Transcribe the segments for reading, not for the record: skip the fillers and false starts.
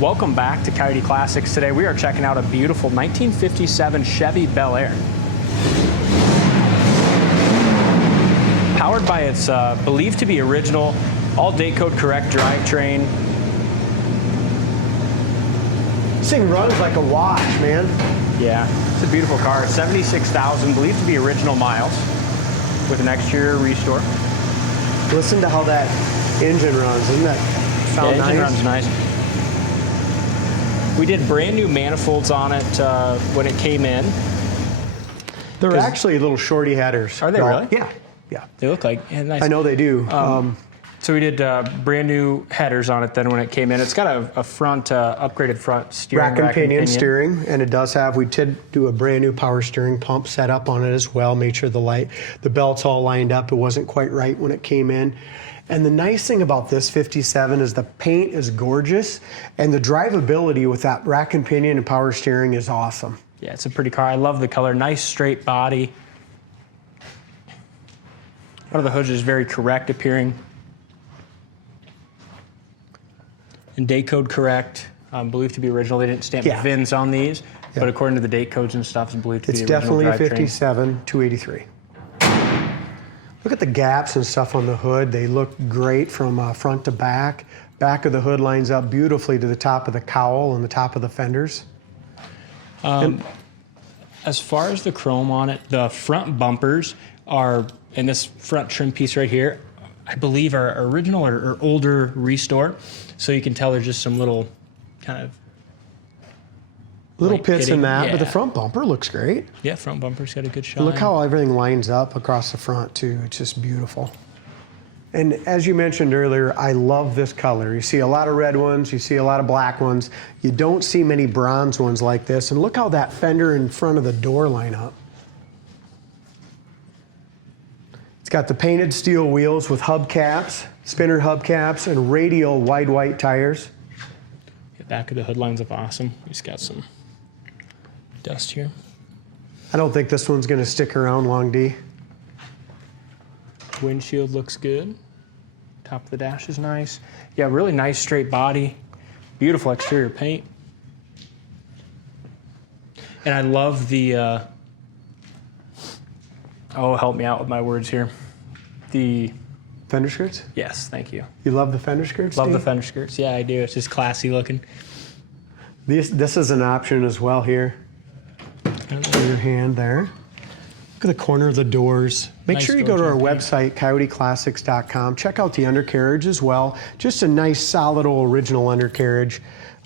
Welcome back to Coyote Classics. Today we are checking out a beautiful 1957 Chevy Bel-Air. Powered by its believed to be original, all date code correct drivetrain. This thing runs like a watch, man. Yeah, it's a beautiful car. 76,000, believed to be original miles, with an exterior restore. Listen to how that engine runs. Doesn't that sound nice? Engine runs nice. We did brand new manifolds on it when it came in. They're actually little shorty headers. Are they really? Yeah, yeah. They look like nice. I know they do. So we did brand new headers on it then when it came in. It's got a front, upgraded front steering. Rack and pinion steering, and it does have, we did do a brand new power steering pump set up on it as well, made sure the belt's all lined up. It wasn't quite right when it came in. And the nice thing about this 57 is the paint is gorgeous, and the drivability with that rack and pinion and power steering is awesome. Yeah, it's a pretty car. I love the color. Nice straight body. One of the hoods is very correct appearing. And date code correct, believed to be original. They didn't stamp the VINs on these, but according to the date codes and stuff, it's believed to be original. It's definitely a 57 283. Look at the gaps and stuff on the hood. They look great from front to back. Back of the hood lines up beautifully to the top of the cowl and the top of the fenders. As far as the chrome on it, the front bumpers are, and this front trim piece right here, I believe are original or older restore. So you can tell there's just some little kind of pits in that, but the front bumper looks great. Yeah, front bumper's got a good shine. Look how everything lines up across the front too. It's just beautiful. And as you mentioned earlier, I love this color. You see a lot of red ones, you see a lot of black ones. You don't see many bronze ones like this. And look how that fender in front of the door line up. It's got the painted steel wheels with hubcaps, spinner hubcaps, and radial wide white tires. The back of the hood lines up awesome. It's got some dust here. I don't think this one's gonna stick around long, D. Windshield looks good. Top of the dash is nice. Yeah, really nice straight body. Beautiful exterior paint. And I love the, oh, help me out with my words here. The fender skirts? Yes, thank you. You love the fender skirts, Love Steve? the fender skirts. Yeah, I do. It's just classy looking. This is an option as well here. For your hand there. Look at the corner of the doors. Make sure you go to our website, coyoteclassics.com. Check out the undercarriage as well. Just a nice, solid old original undercarriage.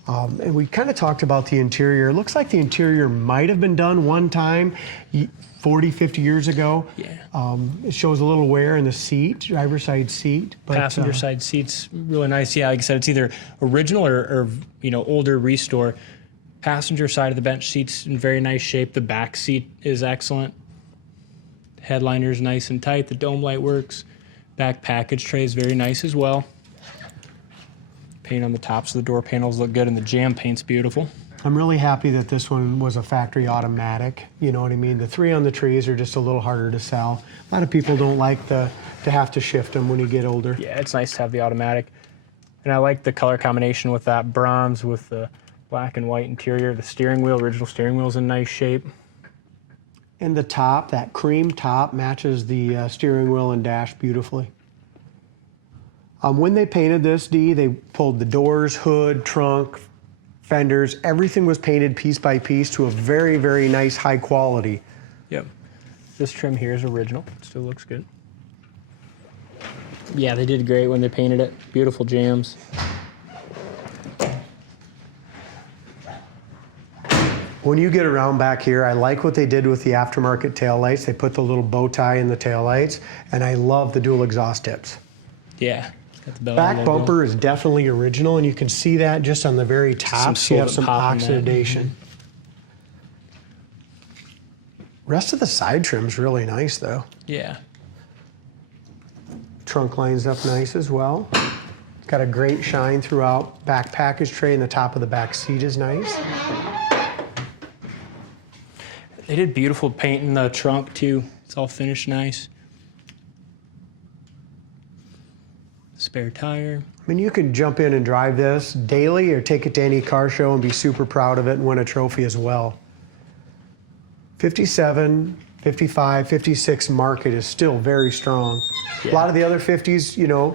And we kind of talked about the interior. It looks like the interior might have been done one time 40, 50 years ago. Yeah. It shows a little wear in the seat, driver's side seat. But, passenger side seats, really nice. Yeah, like I said, it's either original or older restore. Passenger side of the bench seat's in very nice shape. The back seat is excellent. Headliner's nice and tight. The dome light works. Back package tray is very nice as well. Paint on the tops of the door panels look good, and the jam paint's beautiful. I'm really happy that this one was a factory automatic. You know what I mean? The 3 on the trees are just a little harder to sell. A lot of people don't like to have to shift them when you get older. Yeah, it's nice to have the automatic. And I like the color combination with that bronze with the black and white interior. The steering wheel, original steering wheel's in nice shape. And the top, that cream top, matches the steering wheel and dash beautifully. When they painted this, Dee, they pulled the doors, hood, trunk, fenders. Everything was painted piece by piece to a very, very nice high quality. Yep. This trim here is original. It still looks good. Yeah, they did great when they painted it. Beautiful jams. When you get around back here, I like what they did with the aftermarket taillights. They put the little bow tie in the taillights, and I love the dual exhaust tips. Yeah. Got the back bumper is definitely original, and you can see that just on the very top. You have some oxidation. Rest of the side trim's really nice, though. Yeah. Trunk lines up nice as well. It's got a great shine throughout. Back package tray and the top of the back seat is nice. They did beautiful paint in the trunk, too. It's all finished nice. Spare tire. I mean, you can jump in and drive this daily or take it to any car show and be super proud of it and win a trophy as well. 57, 55, 56 market is still very strong. Yeah. A lot of the other 50s, you know,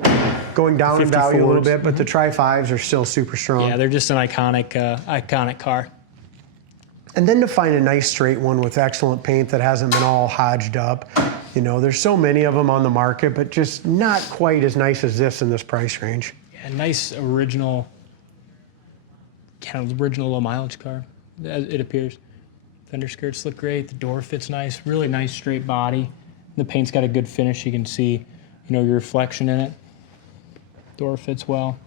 going down in value a little bit, but the Tri-5s are still super strong. Yeah, they're just an iconic car. And then to find a nice straight one with excellent paint that hasn't been all hodged up. You know, there's so many of them on the market, but just not quite as nice as this in this price range. Yeah, nice original, kind of original low mileage car, it appears. Fender skirts look great. The door fits nice. Really nice straight body. The paint's got a good finish. You can see, you know, your reflection in it. Door fits well.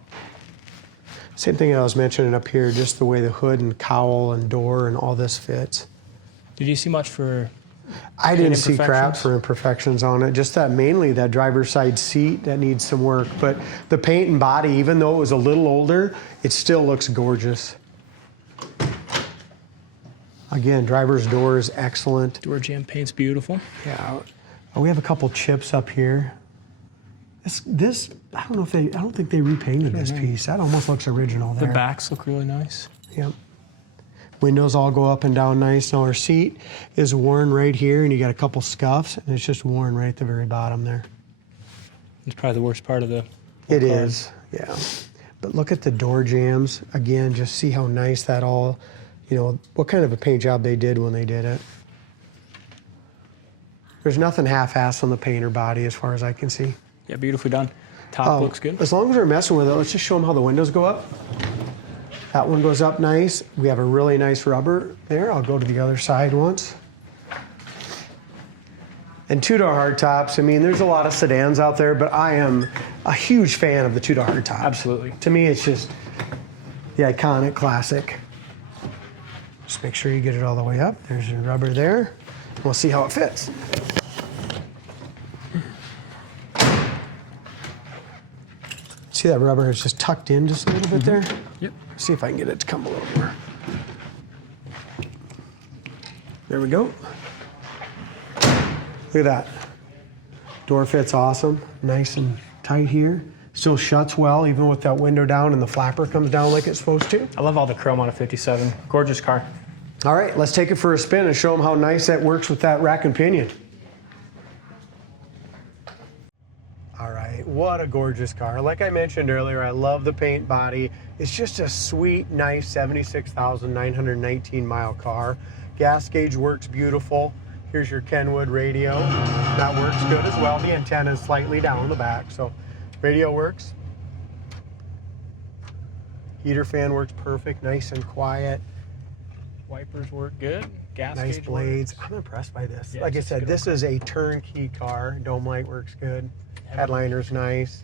Same thing I was mentioning up here, just the way the hood and cowl and door and all this fits. Did you see much for? I didn't see crap for imperfections on it. Just that mainly that driver's side seat that needs some work. But the paint and body, even though it was a little older, it still looks gorgeous. Again, driver's door is excellent. Door jamb paint's beautiful. Yeah. Oh, we have a couple chips up here. This I don't think they repainted this piece. That almost looks original there. The backs look really nice. Yep. Windows all go up and down nice. Now our seat is worn right here, and you got a couple scuffs, and it's just worn right at the very bottom there. It's probably the worst part of the It is, yeah. But look at the door jambs. Again, just see how nice that all, you know, what kind of a paint job they did when they did it. There's nothing half-assed on the paint or body as far as I can see. Yeah, beautifully done. Top looks good. As long as we're messing with it, let's just show them how the windows go up. That one goes up nice. We have a really nice rubber there. I'll go to the other side once. And two-door hardtops. I mean, there's a lot of sedans out there, but I am a huge fan of the two-door hardtop. Absolutely. To me, it's just the iconic classic. Just make sure you get it all the way up. There's your rubber there. We'll see how it fits. See that rubber is just tucked in just a little bit there? Yep. See if I can get it to come a little more. There we go. Look at that. Door fits awesome. Nice and tight here. Still shuts well, even with that window down and the flapper comes down like it's supposed to. I love all the chrome on a 57. Gorgeous car. All right, let's take it for a spin and show them how nice that works with that rack and pinion. All right, what a gorgeous car. Like I mentioned earlier, I love the paint body. It's just a sweet, nice 76,919 mile car. Gas gauge works beautiful. Here's your Kenwood radio. That works good as well. The antenna is slightly down in the back, so radio works. Heater fan works perfect, nice and quiet. Wipers work good. Gas nice gauge blades. works. I'm impressed by this. Yeah, like I said, this is a turnkey car. Dome light works good. Headliner's nice.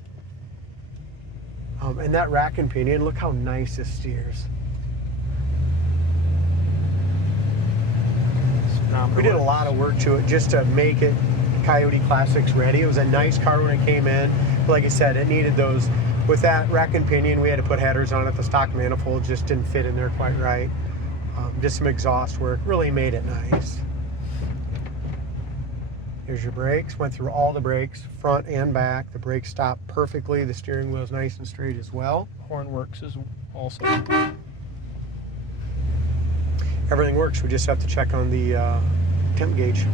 And that rack and pinion, look how nice this steers. We did a lot of work to it just to make it Coyote Classics ready. It was a nice car when it came in. But like I said, it needed those. With that rack and pinion, we had to put headers on it. The stock manifold just didn't fit in there quite right. Just some exhaust work. Really made it nice. Here's your brakes. Went through all the brakes, front and back. The brakes stopped perfectly. The steering wheel's nice and straight as well. Horn works as also. Everything works. We just have to check on the temp gauge.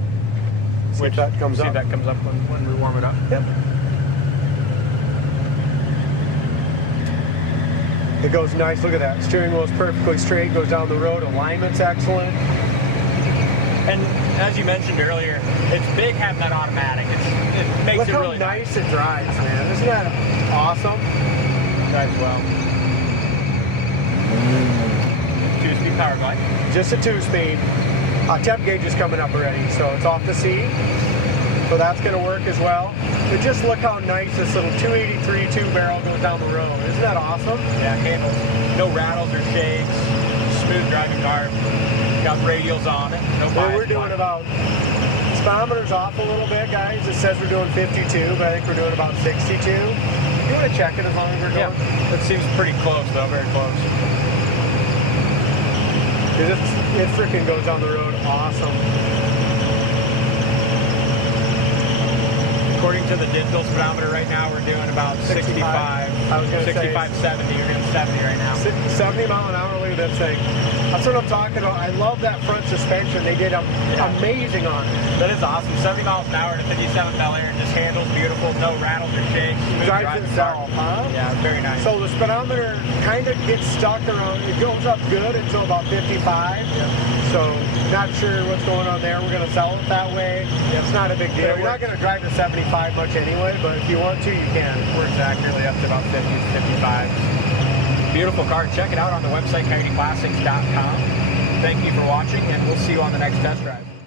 See if that comes up. See if that comes up when we warm it up. Yep. It goes nice. Look at that. Steering wheel is perfectly straight. Goes down the road. Alignment's excellent. And as you mentioned earlier, it's big having that automatic. It makes Look it how really nice it drives, man. Isn't that awesome? drives well. 2-speed Powerglide. Just a 2-speed. Temp gauge is coming up already, so it's off the seat. So that's going to work as well. But just look how nice this little 283 2-barrel goes down the road. Isn't that awesome? Yeah, handles. No rattles or shakes. Smooth driving car. Got radials on it. No bias. We're doing about, speedometer's off a little bit, guys. It says we're doing 52, but I think we're doing about 62. You want to check it as long as we're going? Yeah, it seems pretty close though, very close. It freaking goes down the road awesome. According to the digital speedometer right now, we're doing about 65. I was going to say 65, 70. You're getting 70 right now. 70 mile an hour. Look at that thing. That's what I'm talking about. I love that front suspension. They did amazing on it. That is awesome. 70 miles an hour to 57 Bel-Air. Just handles beautiful. No rattles or shakes. Drives itself, huh? Yeah, very nice. So the speedometer kind of gets stuck around. It goes up good until about 55. So not sure what's going on there. We're going to sell it that way. It's not a big deal. You're not going to drive to 75 much anyway, but if you want to, you can. Works accurately up to about 50 to 55. Beautiful car. Check it out on the website, coyoteclassics.com. Thank you for watching, and we'll see you on the next test drive.